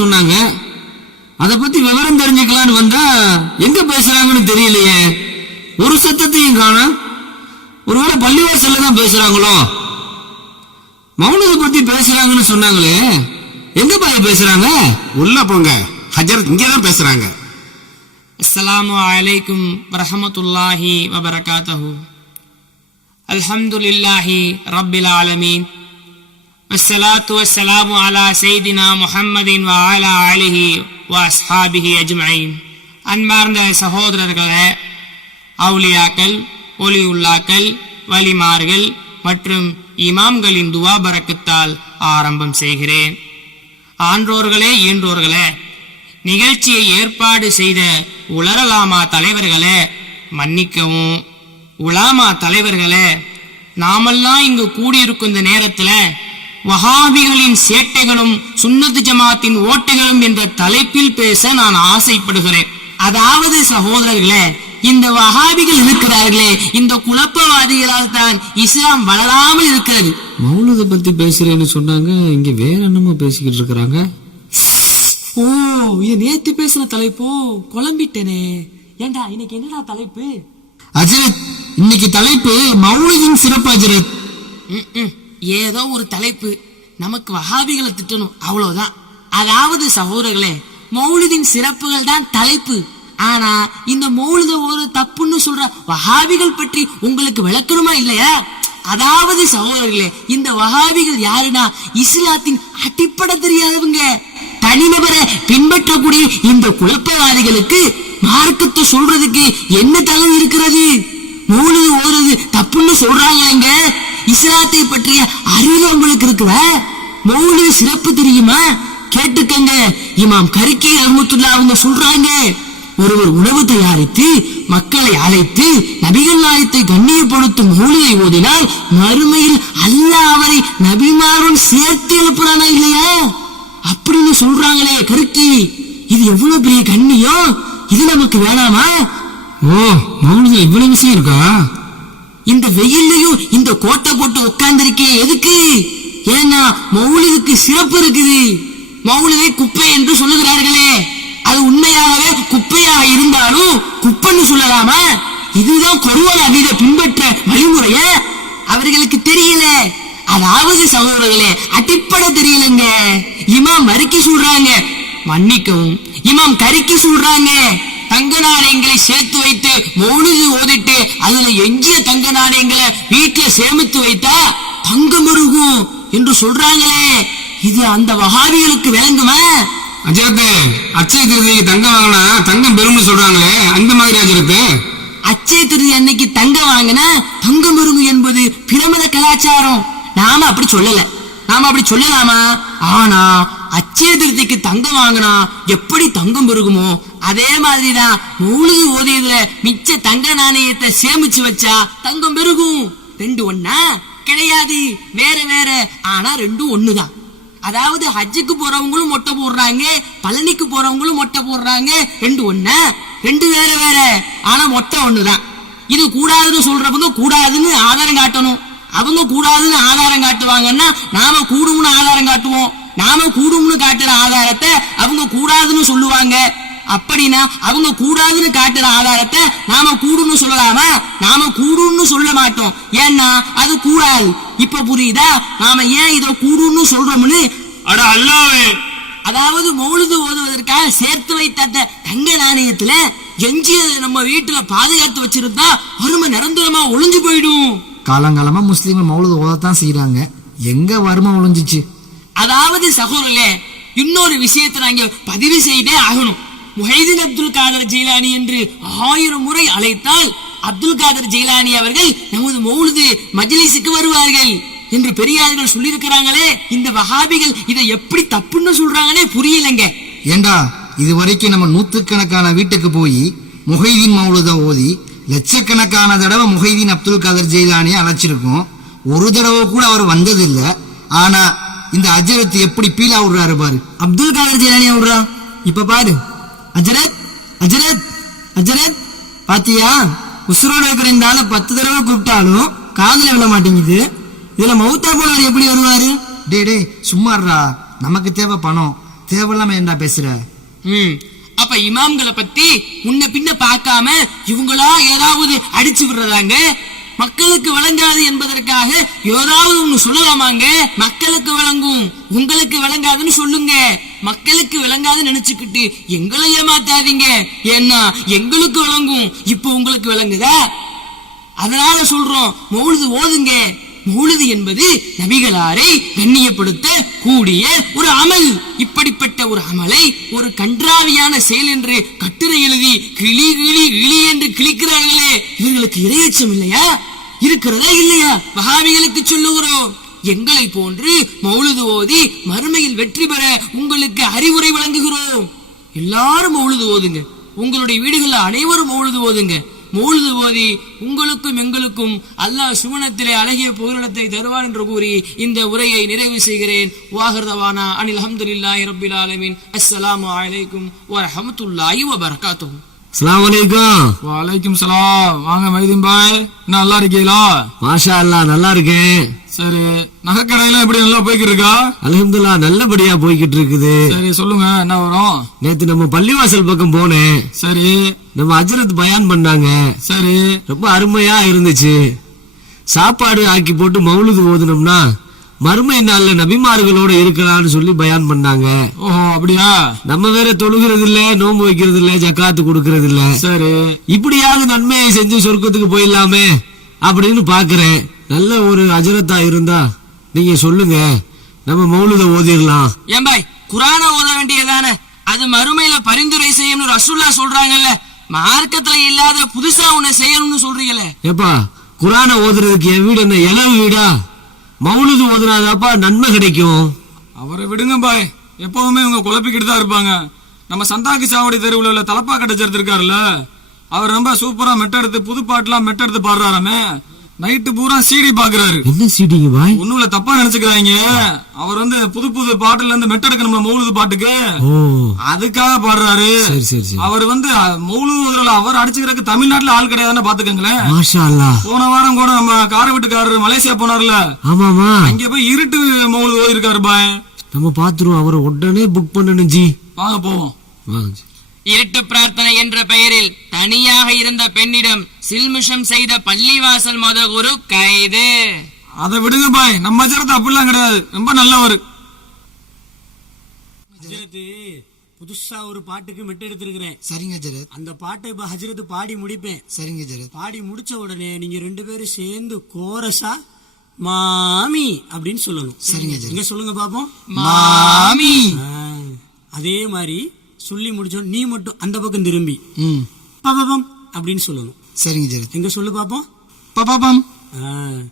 சொன்னாங்க. அத பத்தி விவரம் தெரிஞ்சுக்கலான்னு வந்தா எங்க பேசுறாங்கன்னு தெரியலையே. ஒரு சத்தத்தையும் காணோம் ஒருவேளை பள்ளிவாசல்ல தான் பேசுறாங்களோ? மௌனத்தை பத்தி பேசுறாங்கன்னு சொன்னாங்களே. எங்க பாய் பேசுறாங்க? உள்ள போங்க. ஹஜரத் இங்கே தான் பேசுறாங்க. அஸ்ஸலாமு அலைக்கும் வரஹமத்துல்லாஹி வபரகாத்தஹு. அல்ஹம்துலில்லாஹி ரப்பில் ஆலமீன். அஸ்ஸலாத்து வஸ்ஸலாமு அலா சைதினா முஹம்மதின் வ அலா அலிஹி வ அஸ்ஹாபிஹி அன்பார்ந்த சகோதரர்களே அவுலியாக்கள் ஒலியுல்லாக்கள் வலிமார்கள் மற்றும் இமாம்களின் துவா பரக்கத்தால் ஆரம்பம் செய்கிறேன். ஆன்றோர்களே ஈன்றோர்களே நிகழ்ச்சியை ஏற்பாடு செய்த உலரலாமா தலைவர்களே மன்னிக்கவும். உலாமா தலைவர்களே நாமெல்லாம் இங்கு கூடியிருக்கும் இந்த நேரத்தில் வஹாபிகளின் சேட்டைகளும் சுன்னத்து ஜமாத்தின் ஓட்டைகளும் என்ற தலைப்பில் பேச நான் ஆசைப்படுகிறேன். அதாவது சகோதரர்களே இந்த வஹாபிகள் இருக்கிறார்களே இந்த குழப்பவாதிகளால் தான் இஸ்லாம் வளராமல் இருக்கிறது. மௌனத்தை பத்தி பேசுறேன்னு சொன்னாங்க இங்க வேற என்னமோ பேசிக்கிட்டு இருக்கிறாங்க? ஓ இது நேத்து பேசின தலைப்போ? குழம்பிட்டேனே. ஏண்டா இன்னைக்கு என்னடா தலைப்பு? அஜரத் இன்னைக்கு தலைப்பு மௌலிதின் சிறப்பு அஜரத். ஏதோ ஒரு தலைப்பு நமக்கு வஹாபிகளை திட்டணும். அவ்வளவுதான். அதாவது சகோதரர்களே மௌலிதின் சிறப்புகள் தான் தலைப்பு. ஆனா இந்த மௌலித ஒரு தப்புன்னு சொல்ற வஹாபிகள் பற்றி உங்களுக்கு விளக்கணுமா இல்லையா? அதாவது சகோதரர்களே இந்த வஹாபிகள் யாருன்னா இஸ்லாத்தின் அடிப்படை தெரியாதவங்க. தனிநபரை பின்பற்றக்கூடிய இந்த குழப்பவாதிகளுக்கு மார்க்கத்தை சொல்றதுக்கு என்ன தகுதி இருக்கிறது? மௌலிது ஓடுறது தப்புன்னு சொல்றாங்க இங்க. இஸ்லாத்தை பற்றிய அறிவு உங்களுக்கு இருக்குல்ல மௌலிது சிறப்பு தெரியுமா? கேட்டுக்கங்க. இமாம் கருக்கி ரஹமத்துல்லா அவங்க சொல்றாங்க. ஒருவர் உணவு தயாரித்து மக்களை அழைத்து நபிகள் நாயத்தை கண்ணியப்படுத்தும் மௌலியை ஓதினால் மறுமையில் அல்லாஹ் அவரை நபிமாரும் சேர்த்து எழுப்புறானா இல்லையா? அப்படின்னு சொல்றாங்களே கருக்கி. இது எவ்வளவு பெரிய கண்ணியம் இது நமக்கு வேணாமா? ஓ மௌலிது இவ்வளவு விஷயம் இருக்கா? இந்த வெயில்லையும் இந்த கோட்டை போட்டு உட்கார்ந்துருக்கேன் எதுக்கு? ஏன்னா மௌலிதுக்கு சிறப்பு இருக்குது. மௌலிதை குப்பை என்று சொல்லுகிறார்களே. அது உண்மையாகவே குப்பையாக இருந்தாலும் குப்பைன்னு சொல்லலாமா? இதுதான் குருவன் அதித பின்பற்ற வழிமுறைய? அவர்களுக்கு தெரியல. அதாவது சகோதரர்களே அடிப்படை தெரியலங்க. இமாம் மறுக்கி சொல்றாங்க. மன்னிக்கவும். இமாம் கருக்கி சொல்றாங்க. தங்க நாணயங்களை சேர்த்து வைத்து மௌலிது ஓதிட்டு அதுல எஞ்சிய தங்க நாணயங்களை வீட்டுல சேமித்து வைத்தா தங்கம் பெருகும் என்று சொல்றாங்களே. இது அந்த வகாபிகளுக்கு விளங்குமா? அஜரத்து அச்சய திருதிக்கு தங்கம் வாங்கினா தங்கம் பெரும்னு சொல்றாங்களே அந்த மாதிரி அஜரத்து. அச்சய திருதி அன்னைக்கு தங்கம் வாங்கினா தங்கம் பெருகும் என்பது பிரமத கலாச்சாரம். நாம அப்படி சொல்லல. நாம அப்படி சொல்லலாமா? ஆனா அச்சய திருத்திக்கு தங்கம் வாங்கினா எப்படி தங்கம் பெருகுமோ அதே மாதிரிதான் மூலிகை ஓதியதுல மிச்ச தங்க நாணயத்தை சேமிச்சு வச்சா தங்கம் பெருகும். ரெண்டு ஒன்னா கிடையாது. வேற வேற. ஆனா ரெண்டும் ஒண்ணுதான். அதாவது ஹஜ்ஜுக்கு போறவங்களும் மொட்டை போடுறாங்க பழனிக்கு போறவங்களும் மொட்டை போடுறாங்க. ரெண்டு ஒண்ணா? ரெண்டு வேற வேற. ஆனா மொட்டை ஒண்ணுதான். இது கூடாதுன்னு சொல்றவங்க கூடாதுன்னு ஆதாரம் காட்டணும். அவங்க கூடாதுன்னு ஆதாரம் காட்டுவாங்கன்னா நாம கூடும்னு ஆதாரம் காட்டுவோம். நாம கூடும்னு காட்டுற ஆதாரத்தை அவங்க கூடாதுன்னு சொல்லுவாங்க. அப்படின்னா அவங்க கூடாதுன்னு காட்டுற ஆதாரத்தை நாம கூடுன்னு சொல்லலாமா? நாம கூடுன்னு சொல்ல மாட்டோம். ஏன்னா அது கூடாது. இப்ப புரியுதா? நாம ஏன் இத கூடுன்னு சொல்றோம்னு? அட அல்லாவே. அதாவது மௌலுது ஓதுவதற்காக சேர்த்து வைத்த அந்த தங்க நாணயத்துல எஞ்சியதை நம்ம வீட்டுல பாதுகாத்து வச்சிருந்தா வறுமை நிரந்தரமா ஒளிஞ்சு போயிடும். காலங்காலமா முஸ்லீம்கள் மௌலுது ஓதத்தான் செய்யறாங்க எங்க வறுமை ஒளிஞ்சிச்சு? அதாவது சகோதரர்களே இன்னொரு விஷயத்தை நாங்க பதிவு செய்தே ஆகணும். முஹைதீன் அப்துல் காதர் ஜெயிலானி என்று ஆயிரம் முறை அழைத்தால் அப்துல் காதர் ஜெயிலானி அவர்கள் நமது மௌலுது மஜ்லிஸுக்கு வருவார்கள் என்று பெரியார்கள் சொல்லியிருக்கிறாங்களே இந்த வஹாபிகள் இதை எப்படி தப்புன்னு சொல்றாங்கன்னே புரியலைங்க. ஏண்டா இது வரைக்கும் நம்ம நூத்துக்கணக்கான வீட்டுக்கு போய் முஹைதீன் மௌலுத ஓதி லட்சக்கணக்கான தடவை முஹைதீன் அப்துல் காதர் ஜெயிலானியை அழைச்சிருக்கோம். ஒரு தடவை கூட அவர் வந்ததில்ல. ஆனா இந்த அஜரத் எப்படி பீலா விடுறாரு பாரு. அப்துல் காதர் ஜெயிலானி விடுறா? இப்ப பாரு. அஜரத் அஜரத் அஜரத். பாத்தியா? உசுரோட இருக்கிற இந்த ஆளை பத்து தடவை கூப்பிட்டாலும் காதுல விழ மாட்டேங்குது. இதுல மௌத்தா போனவர் எப்படி வருவாரு? டே டே சும்மாடுறா நமக்கு தேவை பணம். தேவையில்லாம ஏன்டா பேசுற? ம் அப்ப இமாம்களை பத்தி முன்ன பின்ன பார்க்காம இவங்களா ஏதாவது அடிச்சு விடுறதாங்க? மக்களுக்கு வழங்காது என்பதற்காக ஏதாவது ஒண்ணு சொல்லலாமாங்க? மக்களுக்கு வழங்கும் உங்களுக்கு வழங்காதுன்னு சொல்லுங்க. மக்களுக்கு விளங்காது நினைச்சுக்கிட்டு எங்களை ஏமாத்தாதீங்க. ஏன்னா எங்களுக்கு விளங்கும். இப்போ உங்களுக்கு விளங்குதா? அதனால சொல்றோம் மௌழுது ஓதுங்க. மௌழுது என்பது நபிகளாரை கண்ணியப்படுத்த கூடிய ஒரு அமல். இப்படிப்பட்ட ஒரு அமலை ஒரு கன்றாவியான செயல் என்று கட்டுரை எழுதி கிளி கிளி கிளி என்று கிளிக்கிறார்களே இவர்களுக்கு இரையச்சம் இல்லையா? இருக்கிறதா இல்லையா? மகாவிகளுக்கு சொல்லுகிறோம். எங்களை போன்று மௌலுது ஓதி மறுமையில் வெற்றி பெற உங்களுக்கு அறிவுரை வழங்குகிறோம். எல்லாரும் மௌலுது ஓதுங்க. உங்களுடைய வீடுகளில் அனைவரும் மௌலுது ஓதுங்க. மௌலுது ஓதி உங்களுக்கும் எங்களுக்கும் அல்லாஹ் சுவனத்திலே அழகிய புகலிடத்தை தருவான் என்று கூறி இந்த உரையை நிறைவு செய்கிறேன். வாகர்தவானா அனில் அஹமதுல்லாஹி ரப்பில் ஆலமீன். அஸ்ஸலாமு அலைக்கும் வரஹமத்துல்லாஹி வபரகாத்துஹு. அஸ்ஸலாமு அலைக்கும். வலைக்கும் சலாம். வாங்க மைதீன் பாய். நல்லா இருக்கீங்களா? மாஷா அல்லாஹ் நல்லா இருக்கேன். சரி நகைக்கடையெல்லாம் எப்படி நல்லா போய்கிட்டு இருக்கா அல்ஹம்துலில்லாஹ் நல்லபடியா போய்கிட்டு இருக்குது சரி சொல்லுங்க என்ன வரும்? நேத்து நம்ம பள்ளிவாசல் பக்கம் போனேன். சரி. நம்ம அஜரத் பயான் பண்ணாங்க. சரி. ரொம்ப அருமையா இருந்துச்சு. சாப்பாடு ஆக்கி போட்டு மௌலுது ஓதுனோம்னா மறுமை நாள்ல நபிமார்களோட இருக்கலாம்னு சொல்லி பயான் பண்ணாங்க. ஓஹோ அப்படியா? நம்ம வேற தொழுகிறது இல்ல நோன்பு வைக்கிறது இல்ல ஜக்காத்து கொடுக்கறது இல்ல சரி. இப்படியாவது நன்மையை செஞ்சு சொர்க்கத்துக்கு போயிடலாமே அப்படின்னு பாக்குறேன். நல்ல ஒரு அஜரத்தா இருந்தா நீங்க சொல்லுங்க. நம்ம மௌலுத ஓதிடலாம் ஏன் பாய் குரான ஓத வேண்டியதானே? அது மறுமையில பரிந்துரை செய்யணும்னு ரசூல்லா சொல்றாங்கல்ல. மார்க்கத்துல இல்லாத புதுசா ஒண்ணு செய்யணும்னு சொல்றீங்களே. ஏப்பா குரான ஓதுறதுக்கு என் வீடு என்ன இளவு வீடா? மௌலுது ஓதுனாதாப்பா நன்மை கிடைக்கும். அவரை விடுங்க பாய். எப்பவுமே இவங்க குழப்பிக்கிட்டு தான் இருப்பாங்க. நம்ம சந்தாக்கு சாவடி தெருவுல உள்ள தலப்பா கட்டச்சரத்து இருக்காருல்ல அவர் ரொம்ப சூப்பரா மெட்டெடுத்து புது பாட்டுலாம் மெட்டெடுத்து பாடுறாராமே. நைட்டு பூரா சீடி பாக்குறாரு. என்ன சீடிங்க பாய்? ஒண்ணும் இல்ல தப்பா நினைச்சுக்கிறாங்க. அவர் வந்து புது புது பாட்டுல இருந்து மெட்டெடுக்கணும்ல மௌலுது பாட்டுக்கு? அதுக்காக பாடுறாரு. சரி சரி சரி. அவர் வந்து மௌலுதுல அவர் அடிச்சுக்கிறதுக்கு தமிழ்நாட்டுல ஆள் கிடையாதுன்னு பாத்துக்கங்களேன் மாஷா அல்லாஹ் போன வாரம் கூட நம்ம கார வீட்டுக்காரரு மலேசியா போனார்ல. ஆமாமா. அங்க போய் இருட்டு மௌலுது ஓதிருக்காரு பாய். நம்ம பாத்துருவோம் அவரை உடனே புக் பண்ணணும் ஜி. வாங்க போவோம். வாங்க ஜி. இருட்டு பிரார்த்தனை என்ற பெயரில் தனியாக இருந்த பெண்ணிடம் சில்மிஷம் செய்த பள்ளிவாசல் மதகுரு கைது. அதை விடுங்க பாய் நம்ம அஜரத்து அப்படிலாம் கிடையாது. ரொம்ப நல்லவர். ஹஜரத்து புதுசா ஒரு பாட்டுக்கு மெட்டு எடுத்திருக்கிறேன். சரிங்க அஜரத் அந்த பாட்டை இப்ப ஹஜரத்து பாடி முடிப்பேன். சரிங்க அஜரத் பாடி முடிச்ச உடனே நீங்க ரெண்டு பேரும் சேர்ந்து கோரஸா மாமி அப்படின்னு சொல்லணும். சரிங்க ஜி. எங்க சொல்லுங்க பாப்போம்? மாமி. ஆ, அதே மாதிரி சொல்லி முடிச்சோம் நீ மட்டும் அந்த பக்கம் திரும்பி. ம். பாபம் அப்படின்னு சொல்லணும். சரிங்க அஜரத் எங்க சொல்லு பாப்போம்? பாப்பாம்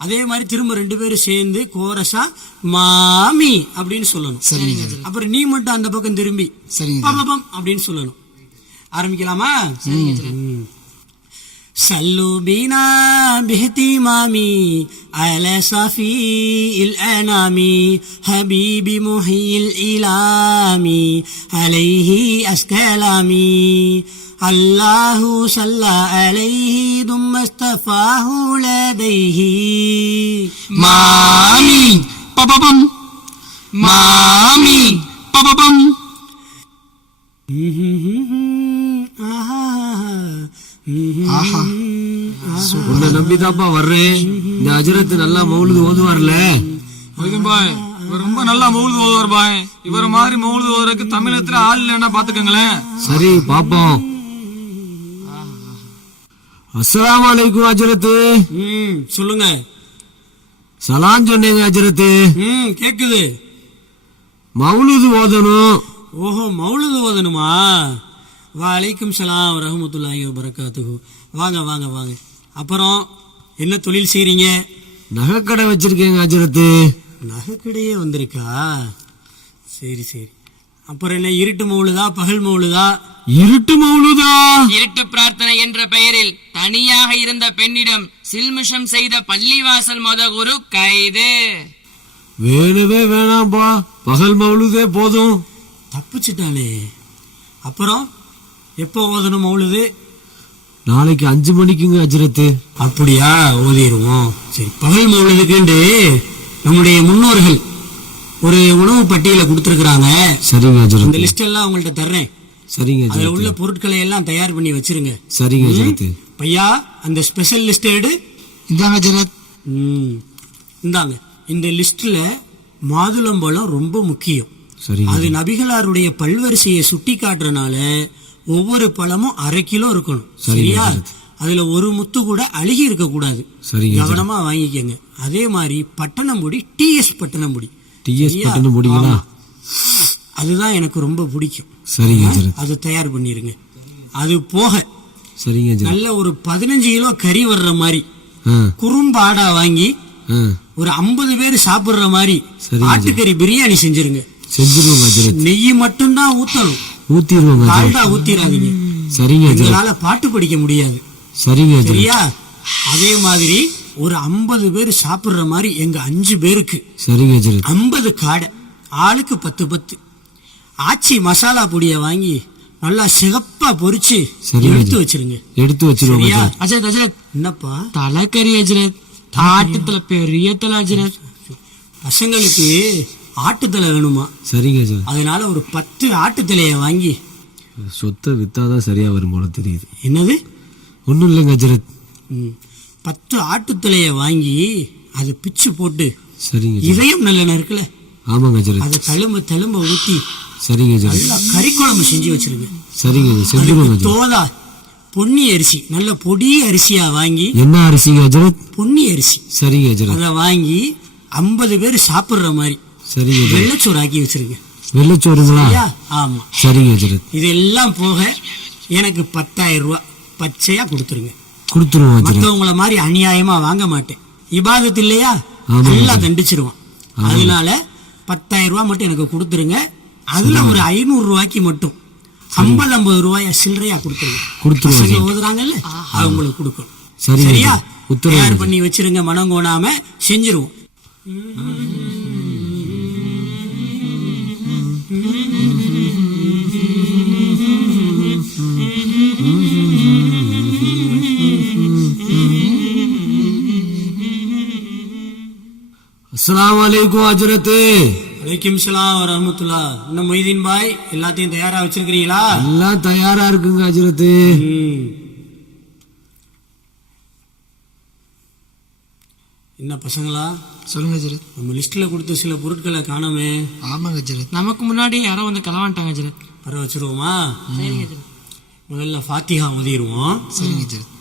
அதே மாதிரி திரும்ப ரெண்டு பேரும் சேர்ந்து கோரஸா மாமி அப்படின்னு சொல்லணும். சரிங்க அப்புறம் நீ மட்டும் அந்த பக்கம் திரும்பி சரிங்க. பபபம் அப்படின்னு சொல்லணும். ஆரம்பிக்கலாமா? ம். சல்லு பீனா பிஹதி மாமி அல சஃபி இல் அனாமி ஹபீபி முஹில் இலாமி அலைஹி அஸ்கலாமி அல்லாஹு சல்லா அலைஹி தும்ம ஸ்தஃபாஹு லதைஹி மாமி பாப்பாம் மாமி பாப்பாம் ஆஹா. உன்னை நம்பிதாப்பா வர்றேன். இந்த அஜரத் நல்லா மௌலுது ஓதுவார்ல. பாய் இவர் ரொம்ப நல்லா மௌலுது ஓதுவார் பாய் இவர் மாதிரி மௌலுது ஓதுறதுக்கு தமிழத்துல ஆள் இல்லைன்னா பாத்துக்கங்களேன் சரி பாப்போம் அஸ்ஸலாமு அலைக்கும் அஜரத்து. ம் சொல்லுங்க. சலான் சொன்னீங்க அஜரத்து. ம் கேக்குது. மௌலுது ஓதணும். ஓஹோ மௌலுது ஓதணுமா? வலைக்கும் சலாம் ரஹமத்துல்லாஹி வரகாத்துகு வாங்க வாங்க வாங்க. அப்புறம் என்ன தொழில் செய்றீங்க? நகைக்கடை வச்சிருக்கேங்க அஜரத்து. நகைக்கடையே வந்திருக்கா? சரி சரி. அப்புறம் என்ன இருட்டு மௌலுதா பகல் மௌலுதா இருட்டு மௌலுதா இருட்டு பிரார்த்தனை என்ற பெயரில் தனியாக இருந்த பெண்ணிடம் சில்மிஷம் செய்த பள்ளிவாசல் மொத குரு கைது. வேணுவே வேணாம்பா. பகல் மௌலுதே போதும். தப்பிச்சிட்டாளே அப்புறம்? எப்போ ஓதணும் மௌலுது? நாளைக்கு அஞ்சு மணிக்குங்க அஜரத்து. அப்படியா? ஓதிடுவோம் சரி பகல் மௌலுதுக்குண்டு நம்முடைய முன்னோர்கள் ஒரு உணவு பட்டியலை கொடுத்துருக்குறாங்க. சரிங்க அந்த அஜரத்து லிஸ்ட் எல்லாம் உங்கள்ட்ட தர்றேன். சரிங்க அதுல உள்ள பொருட்களை எல்லாம் தயார் பண்ணி வச்சிருங்க. சரிங்க அஜரத்து. பையா அந்த ஸ்பெஷல் லிஸ்ட் எடு. இந்தாங்க ஹஜரத் ம். இந்தாங்க. இந்த லிஸ்ட்ல மாதுளம்பழம் ரொம்ப முக்கியம். சரிங்க அது நபிகளாருடைய பல்வரிசையை சுட்டி காட்டுறனால ஒவ்வொரு பழமும் அரை கிலோ இருக்கணும். சரியா. அதுல ஒரு முத்து கூட அழுகி இருக்க கூடாது சரிங்க ஹஜரத். கவனமா வாங்கிக்கங்க. அதே மாதிரி பட்டணம்புடி டிஎஸ் பட்டணம்புடி. டிஎஸ் சரியா? பட்டணம் முடிங்களா ஆமா. அதுதான் எனக்கு ரொம்ப பிடிக்கும். சரிங்க அதை தயார் பண்ணிருங்க. அது போக சரிங்க நல்ல ஒரு பதினஞ்சு கிலோ கறி வர்ற மாதிரி குறும்பாடா வாங்கி ஒரு ஐம்பது பேர் சாப்பிடுற மாதிரி. ஆட்டுக்கறி பிரியாணி செஞ்சிருங்க. நெய் மட்டும்தான் ஊத்தணும். ஊத்திடுவோங்க டால்டா ஊத்திராதீங்க சரிங்க எங்களால பாட்டு படிக்க முடியாது. சரிங்க சரியா? அதே மாதிரி ஒரு ஐம்பது பேர் சாப்பிடுற மாதிரி எங்க அஞ்சு பேருக்கு சரிங்க ஐம்பது காடை ஆளுக்கு பத்து பத்து. ஆச்சி மசாலா பொடியை வாங்கி நல்லா சிகப்பா பொரிச்சு எடுத்து. வச்சிருங்க. எடுத்து? அஜரத் அஜரத் அஜரத் என்னப்பா? தலைக்கறி அஜரத் ஆட்டுத்துல பெரிய தலை அஜரத் பசங்களுக்கு ஆட்டுத்தலை வேணுமா? சரிங்க அஜரத் அதனால ஒரு பத்து ஆட்டுத்தலையை வாங்கி சொத்தை வித்தாதான் சரியா வரும் போல தெரியுது. என்னது? ஒன்றும் இல்லைங்க அஜரத் ம். பத்து ஆட்டுத்தலையை வாங்கி அதை பிச்சு போட்டு சரிங்க இதயம் நல்லெண்ணெய் இருக்குல்ல ஆமாங்க அஜரத் அதை தழும்ப தழும்ப ஊத்தி சரிங்க அஜரத் நல்லா கறி குழம்பு செஞ்சு வச்சிருங்க. சரிங்க அஜரத் தோதா பொன்னி அரிசி நல்ல பொடி அரிசியா வாங்கி என்ன அரிசிங்க அஜரத் பொன்னி அரிசி. சரிங்க அஜரத் அதை வாங்கி ஐம்பது பேர் சாப்பிடுற மாதிரி. சரிங்க வெள்ளச்சோறு ஆக்கி வச்சிருங்க வெள்ளச்சோறுங்களா? சரியா? ஆமா. சரிங்க அஜரத் இதெல்லாம் போக எனக்கு பத்தாயிரம் ரூபாய் பச்சையா கொடுத்துருங்க. கொடுத்துருவோம் மத்தவங்கள மாதிரி அநியாயமா வாங்க மாட்டேன். இபாதத் இல்லையா? ஆமா, நல்லா. தண்டிச்சிருவான் அதனால பத்தாயிரம் ரூபாய் மட்டும் எனக்கு கொடுத்துருங்க. அதுல ஒரு ஐநூறு ரூபாய்க்கு மட்டும். ஐம்பது ஐம்பது ரூபாய சில்லறையா கொடுத்துருங்க. அஜரத். ஓதுறாங்கல்ல அவங்களுக்கு கொடுக்கணும். சரியா. உத்தரவு. பண்ணி வச்சிருங்க மனம் கோணாம செஞ்சிருவோம். அஸ்ஸலாமு அலைக்கும் அஜரத்து வலைக்கும் சலாம் வரமத்துல்லா இன்னும் மொய்தீன் பாய் எல்லாத்தையும் தயாரா வச்சிருக்கிறீங்களா? எல்லாம் தயாரா இருக்குங்க அஜரத்து ம். என்ன பசங்களா? சொல்லுங்க ஹஜரத். நம்ம லிஸ்ட்ல கொடுத்த சில பொருட்களை காணோமே. ஆமாங்க ஹஜரத். நமக்கு முன்னாடி யாரோ வந்து களவாண்டாங்க அஜரத் வர வச்சிருவோமா? முதல்ல ஃபாத்திஹா ஓதிடுவோம் சரிங்க ஹஜரத்.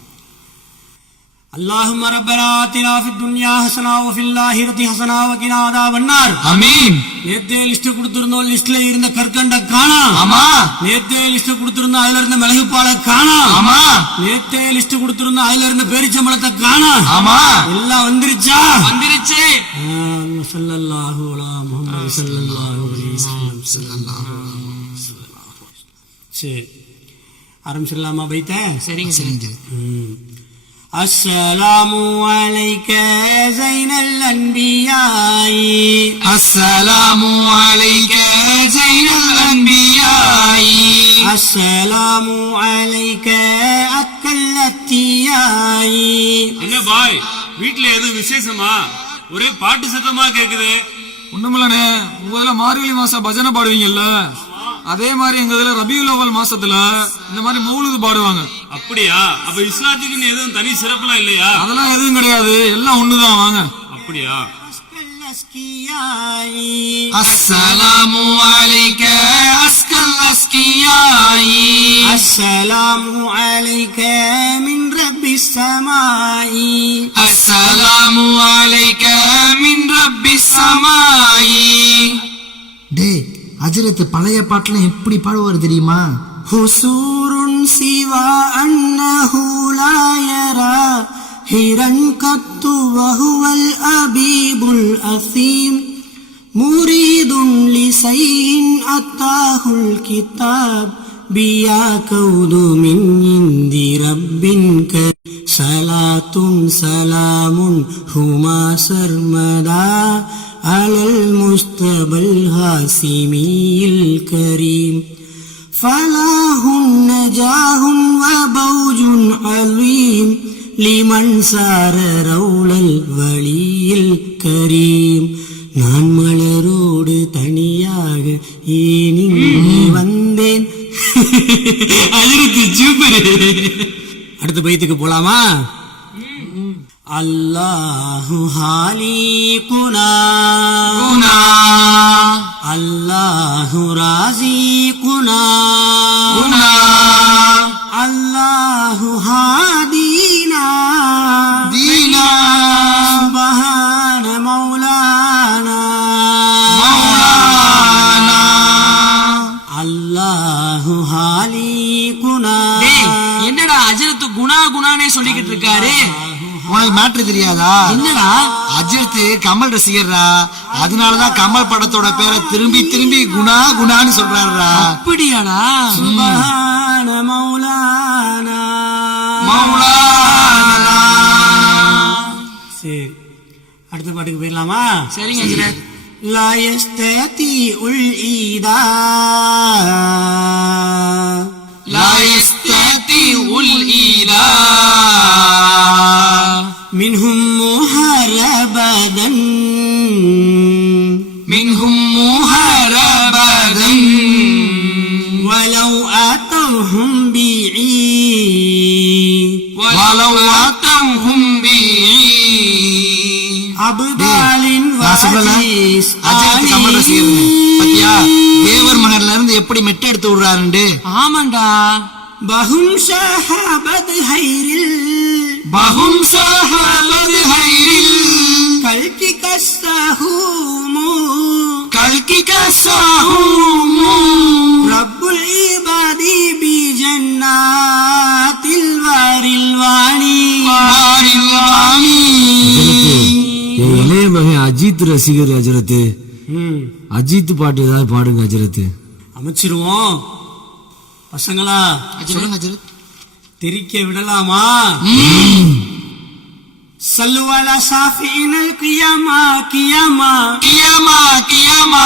اللهم ربنا آتنا في الدنيا حسنة وفي الآخرة حسنة وقنا عذاب النار அமீன் நேத்தே லிஸ்ட் கொடுத்திருந்தோம் லிஸ்ட்ல இருந்த கற்கண்ட காணா ஆமா நேத்தே லிஸ்ட் கொடுத்திருந்தோம் அதுல இருந்த மிளகு பாலை காணா ஆமா நேத்தே லிஸ்ட் கொடுத்திருந்தோம் அதுல இருந்த பேரிச்சம்பளத்தை காணா ஆமா எல்லாம் வந்துருச்சா வந்துருச்சு ஆ, ஸல்லல்லாஹு அலா முஹம்மது ஸல்லல்லாஹு அலைஹி வஸல்லம் ஸல்லல்லாஹு அலைஹி வஸல்லம். சரி ஆரம்பிச்சிடலாமா பைத்தேன் சரிங்க சரிங்க சார் ஹஜரத் السلام عليك زين الأنبياء அஸ்ஸலாமு அலைக்க ஜைனல் அன்பியாய் السلام عليك أتقى الأتقياء என்ன பாய் வீட்ல எதுவும் விசேஷமா ஒரே பாட்டு சத்தமா கேக்குது ஒண்ணுமில்லண்ணே உங்க இதுல மார்கழி மாசம் பஜனை பாடுவீங்கல்ல அதே மாதிரி எங்க இதுல ரபியுல் அவல் மாசத்துல இந்த மாதிரி மௌலுது பாடுவாங்க அப்படியா அப்ப இஸ்லாத்துக்குன்னு எதுவும் தனி சிறப்புலாம் இல்லையா அதெல்லாம் எதுவும் கிடையாது எல்லாம் ஒண்ணுதான் வாங்க அப்படியா أتقى الأتقياء அஸ்ஸலாமு அலைக்க அஸ்கல் அஸ்கியாய் السلام عليك من رب السماء அஸ்ஸலாமு அலைக்க மின் ரப்பிஸ் சமாய் டேய் அஜரத் பழைய பாட்டெல்லாம் எப்படி பாடுவார் தெரியுமா? ஹுசூருன் சிவா அன்னஹூலாயரா ஹிரன் கத்து வஹுவல் அபீபுல் அசீம் முரீதுன் சைன் அத்தாஹுல் கிதாப் பியா கௌதுமின் இந்தி ரப்பின் க சலாத்தும் சலாமுன் ஹுமா சர்மதா على المصطفى الهاشمي الكريم فلاح نجاه وبوج عظيم لمن سار رول الولي الكريم நான் மலரோடு தனியாக ஏன் இங்கே வந்தேன் அதிருக்கு சூப்பர் அடுத்த பைத்துக்கு போலாமா அல்லாஹு ஹாலிகுனா. அல்லாஹு ராசிகுனா அல்லாஹு ஹாதீனா. தீனா. சுபஹான மௌலானா. அல்லாஹு ஹாலிகுனா. என்னடா அஜரத்து குணா குணானே சொல்லிக்கிட்டு இருக்காரு? உனக்கு மேட்ரு தெரியாதா என்னடா அஜித் கமல் ரசிகர்ரா அதனாலதான் கமல் படத்தோட பேரை திரும்பி திரும்பி குணா குணான்னு சொல்றாருடா அப்படியாடா சுபஹான மௌலானா சரி அடுத்த பாட்டுக்கு போயிடலாமா சரிங்க அஜரத் لا يستطيع الإيذاء لا يستطيع الإله منهم محاربة منهم محاربة ولو أتوهم بعيد ولو أتوهم بعيد أبدال நான் சொல்லல وعزيز அஜித் கமல் ரசிகர் பத்தியா தேவர் மகன்ல இருந்து எப்படி மெட்ட எடுத்து விடுறாருண்டு ஆமாண்டா بهم شهابة خير بهم صحابة خير كالك كالسهوم كالكك السهم رب العباد بجنات الوار الواني وار الواني என் இளைய மகன் அஜித் ரசிகர் அஜரத்து அஜித் பாட்டு ஏதாவது பாடுங்க அஜரத்து அமைச்சிருவோம் பசங்களா சொல்லுங்க அஜரத் திரிக்க விடலாமா சல்லுவல சாஃபினல் கியாமா கியாமா கியாமா கியாமா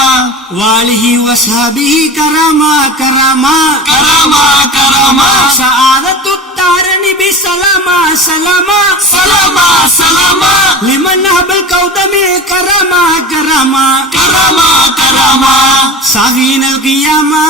வாலிஹி வசஹபிஹி கராமா கராமா கராமா கராமா சஆதத்து தாரணி பி சலாமா சலாமா கௌதமி கராமா கராமா கராமா கராமா சாஃபினல் கியாமா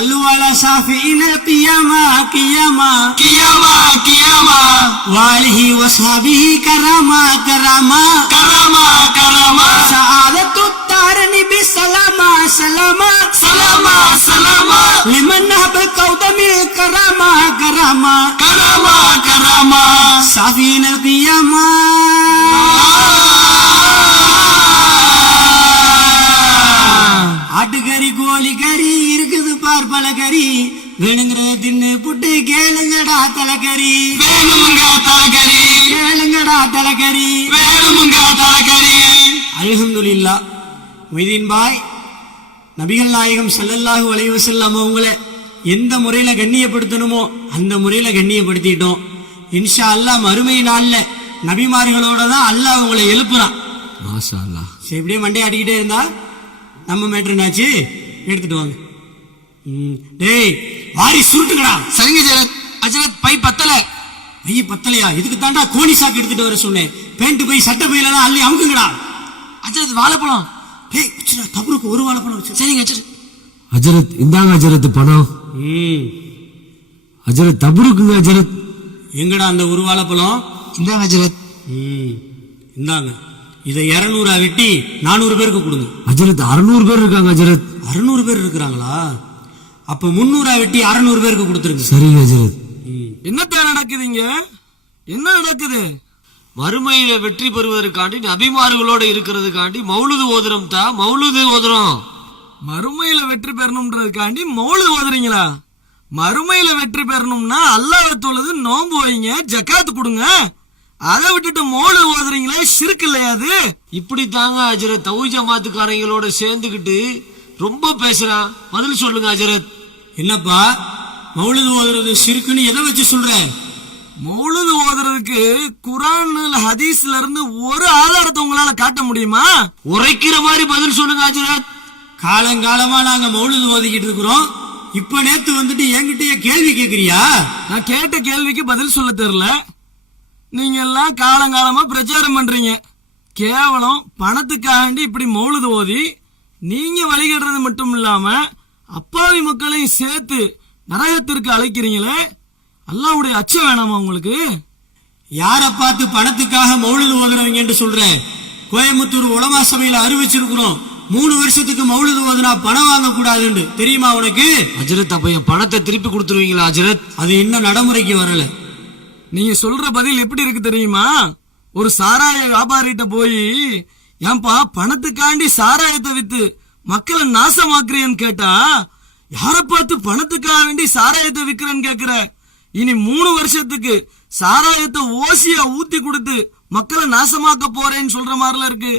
هل ولا شافعين القيامة قيامة قيامة قيامة وآله وصحبه كرامة كرامة كرامة كرامة سعادة الطارن بسلامة سلامة سلامة سلامة لمن نهب القودم الكرامة كرامة كرامة كرامة شافعين القيامة آه. ஆட்டுக்கறி கோழி கறி இருக்குது பார்ப்பன கறி. வேணுங்கிறத தின்னு புட்டு கேளுங்கடா தலைக்கறி வேணுமுங்க தலகரி கேளுங்கடா தலைக்கறி வேணுமுங்க தலகரி அல்ஹம்துலில்லா. மொய்தீன் பாய் நபிகள் நாயகம் ஸல்லல்லாஹு அலைஹி வஸல்லம் அவங்கள எந்த முறையில கண்ணியப்படுத்தணுமோ அந்த முறையில கண்ணியப்படுத்திட்டோம். இன்ஷா அல்லாஹ் மறுமை நாள்ல நபிமார்களோட தான் அல்லாஹ் அவங்களை எழுப்புறான். மாஷா அல்லாஹ் சரி இப்படியே மண்டை ஆட்டிக்கிட்டே இருந்தா நம்ம மேட்ரு என்னாச்சு? எடுத்துட்டு வாங்க. ம், டேய் வாரி சுருட்டுங்கடா சரிங்க அஜரத் அஜரத் பை பத்தல. ஐய பத்தலையா? இதுக்கு தாண்டா கோணி சாக்கு எடுத்துட்டு வர சொன்னேன். பேண்ட் போய் சட்டை பையிலாம் அள்ளி அமுக்குங்கடா. அஜரத் வாழைப்பழம். டேய் தபருக்கு ஒரு வாழைப்பழம் வச்சு சரிங்க அஜரத் அஜரத் இந்தாங்க அஜரத் பணம். ம். அஜரத் தபுருக்குங்க அஜரத் எங்கடா அந்த ஒரு வாழைப்பழம்? இந்தாங்க அஜரத் ம் இந்தாங்க. இதை இரநூறா வெட்டி நானூறு பேருக்கு கொடுங்க. அஜரத் அறுநூறு பேர் இருக்காங்க அஜரத். அறுநூறு பேர் இருக்கிறாங்களா? அப்ப முந்நூறா வெட்டி அறுநூறு பேருக்கு கொடுத்துருங்க. சரிங்க அஜரத். என்னத்த நடக்குது இங்க என்ன நடக்குது? மறுமையில வெற்றி பெறுவதற்காண்டி நபிமார்களோட இருக்கிறதுக்காண்டி மௌலுது ஓதுறோம் தா மௌலுது ஓதுறோம் மறுமையில வெற்றி பெறணும்ன்றதுக்காண்டி மௌலுது ஓதுறீங்களா? மறுமையில வெற்றி பெறணும்னா அல்லாஹ் தொழுது நோன்பு வைங்க ஜக்காத்து கொடுங்க. அதை விட்டுட்டு மௌலுது ஓதுறீங்களே? சிறுக்கு இல்லையா அது? இப்படி தாங்க அஜரத் தௌ ஜமாத்துக்காரங்களோட சேர்ந்துக்கிட்டு ரொம்ப பேசுறான் பதில் சொல்லுங்க அஜரத் என்னப்பா? மௌலிது ஓதுறது சிறுக்குன்னு எதை வச்சு சொல்ற? மௌலுது ஓதுறதுக்கு குரான் ஹதீஸ்ல இருந்து ஒரு ஆதாரத்தை உங்களால காட்ட முடியுமா? உரைக்கிற மாதிரி பதில் சொல்லுங்க அஜரத் காலங்காலமா நாங்க மௌலிது ஓதிக்கிட்டு இருக்கிறோம். இப்ப நேத்து வந்துட்டு என்கிட்டயே கேள்வி கேக்குறியா? நான் கேட்ட கேள்விக்கு பதில் சொல்ல தெரியல. நீங்க எல்லாம் காலங்காலமா பிரச்சாரம் பண்றீங்க. கேவலம் பணத்துக்காண்டி இப்படி மௌலுது ஓதி நீங்க வழிகடுறது மட்டும் இல்லாம அப்பாவி மக்களையும் சேர்த்து நரகத்திற்கு அழைக்கிறீங்களே? அல்லாவுடைய அச்சம் வேணாமா உங்களுக்கு? யார பார்த்து பணத்துக்காக மௌலிது ஓதுறவங்கன்னு சொல்றேன். கோயம்புத்தூர் உலமா சபையில அறிவிச்சிருக்கிறோம். மூணு வருஷத்துக்கு மௌலிது ஓதுனா பணம் வாங்க கூடாதுன்னு தெரியுமா உனக்கு? அஜரத் அப்ப என் பணத்தை திருப்பி கொடுத்துருவீங்களா அஜரத்? அது இன்னும் நடைமுறைக்கு வரல. நீங்க சொல்ற பதில் எப்படி இருக்கு தெரியுமா? ஒரு சாராய வியாபாரிகிட்ட போய் ஏன்பா பணத்துக்காண்டி சாராயத்தை வித்து மக்களை நாசமாக்குறேன்னு கேட்டா யார பார்த்து பணத்துக்காக வேண்டி சாராயத்தை விக்கிறேன்னு கேக்குற? இனி மூணு வருஷத்துக்கு சாராயத்தை ஓசியா ஊத்தி கொடுத்து மக்களை நாசமாக்க போறேன்னு சொல்ற மாதிரிலாம் இருக்கு.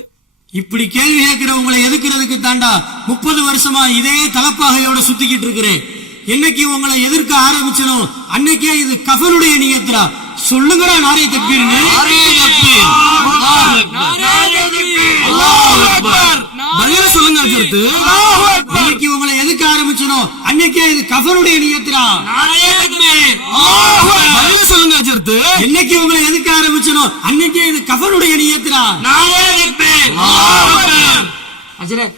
இப்படி கேள்வி கேட்கிறவங்களை எதுக்குறதுக்கு தாண்டா முப்பது வருஷமா இதே தலப்பாகையோட சுத்திக்கிட்டு இருக்கிறேன். என்னைக்கு உங்களை எதிர்க்க ஆரம்பிச்சனோ அன்னைக்கே இது கஃபனுடைய நியத்திரா. சொல்லுங்கடா நாரிய தப்பீருங்க பதில சொல்லுங்க அஜர்த்து இன்னைக்கு உங்களை எதுக்க ஆரம்பிச்சனோ அன்னைக்கே இது கஃபனுடைய நியத்திரா. பதில சொல்லுங்க அஜர்த்து என்னைக்கு உங்களை எதுக்க ஆரம்பிச்சனோ அன்னைக்கே இது கஃபனுடைய நியத்திரா. அஜரத்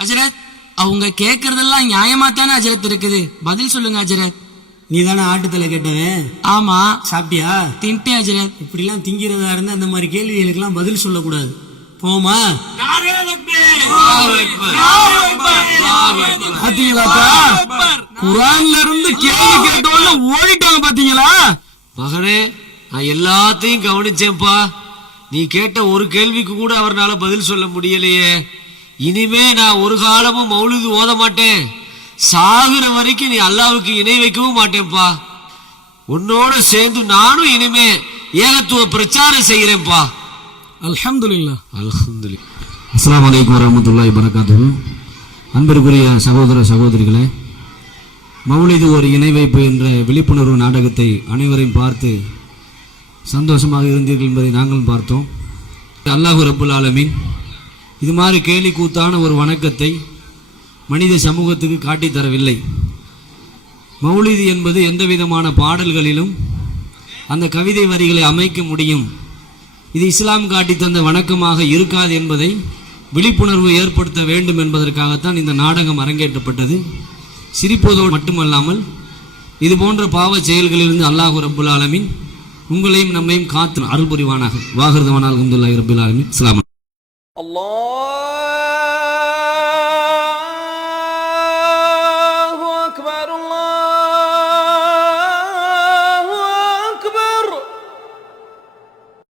அஜரத் அவங்க கேக்குறதெல்லாம் நியாயமா தானே அஜரத் இருக்குது? பதில் சொல்லுங்க அஜரத். நீ தானே ஆட்டுத்தலை கேட்டவன்? ஆமா. சாப்பிட்டியா? தின்ட்டேன் அஜரத். இப்படிலாம் திங்கிறதா இருந்தா அந்த மாதிரி கேள்விகளுக்கெல்லாம் பதில் சொல்லக்கூடாது. போமா? பாத்தீங்களாப்பா குரான்ல இருந்து கேள்வி கேட்டோன்னு ஓடிட்டாங்க பாத்தீங்களா? மகனே நான் எல்லாத்தையும் கவனிச்சேன்ப்பா. நீ கேட்ட ஒரு கேள்விக்கு கூட அவர்னால பதில் சொல்ல முடியலையே. இனிமே நான் ஒரு காலமும் மௌலிது ஓத மாட்டேன். சாகுற வரைக்கும் நீ அல்லாவுக்கு இணை வைக்கவும் மாட்டேன்ப்பா. உன்னோட சேர்ந்து நானும் இனிமே ஏகத்துவ பிரச்சாரம் செய்யறேன்ப்பா அல்ஹம்துலில்லாஹ் அல்ஹம்துலில்லாஹ் அஸ்ஸலாமு அலைக்கும் வரஹ்மத்துல்லாஹி வரகாத்துஹு அன்பிற்குரிய சகோதர சகோதரிகளே மௌலிது ஒரு இணை வைப்பு என்ற விழிப்புணர்வு நாடகத்தை அனைவரையும் பார்த்து சந்தோஷமாக இருந்தீர்கள் என்பதை நாங்களும் பார்த்தோம். அல்லாஹு ரப்புல் ஆலமீன் இது மாதிரி கேலி கூத்தான ஒரு வணக்கத்தை மனித சமூகத்துக்கு காட்டித்தரவில்லை மௌலிது என்பது எந்த விதமான பாடல்களிலும் அந்த கவிதை வரிகளை அமைக்க முடியும். இது இஸ்லாம் காட்டி தந்த வணக்கமாக இருக்காது என்பதை விழிப்புணர்வு ஏற்படுத்த வேண்டும் என்பதற்காகத்தான் இந்த நாடகம் அரங்கேற்றப்பட்டது. சிரிப்பதோடு மட்டுமல்லாமல் இது போன்ற பாவச் செயல்களிலிருந்து அல்லாஹு ரபுல் ஆலமின் உங்களையும் நம்மையும் காத்து அருள் புரிவானாக வாகிருதவானால் ரபுல் ஆலமின். இஸ்லாம் அஸ்ஸலாமு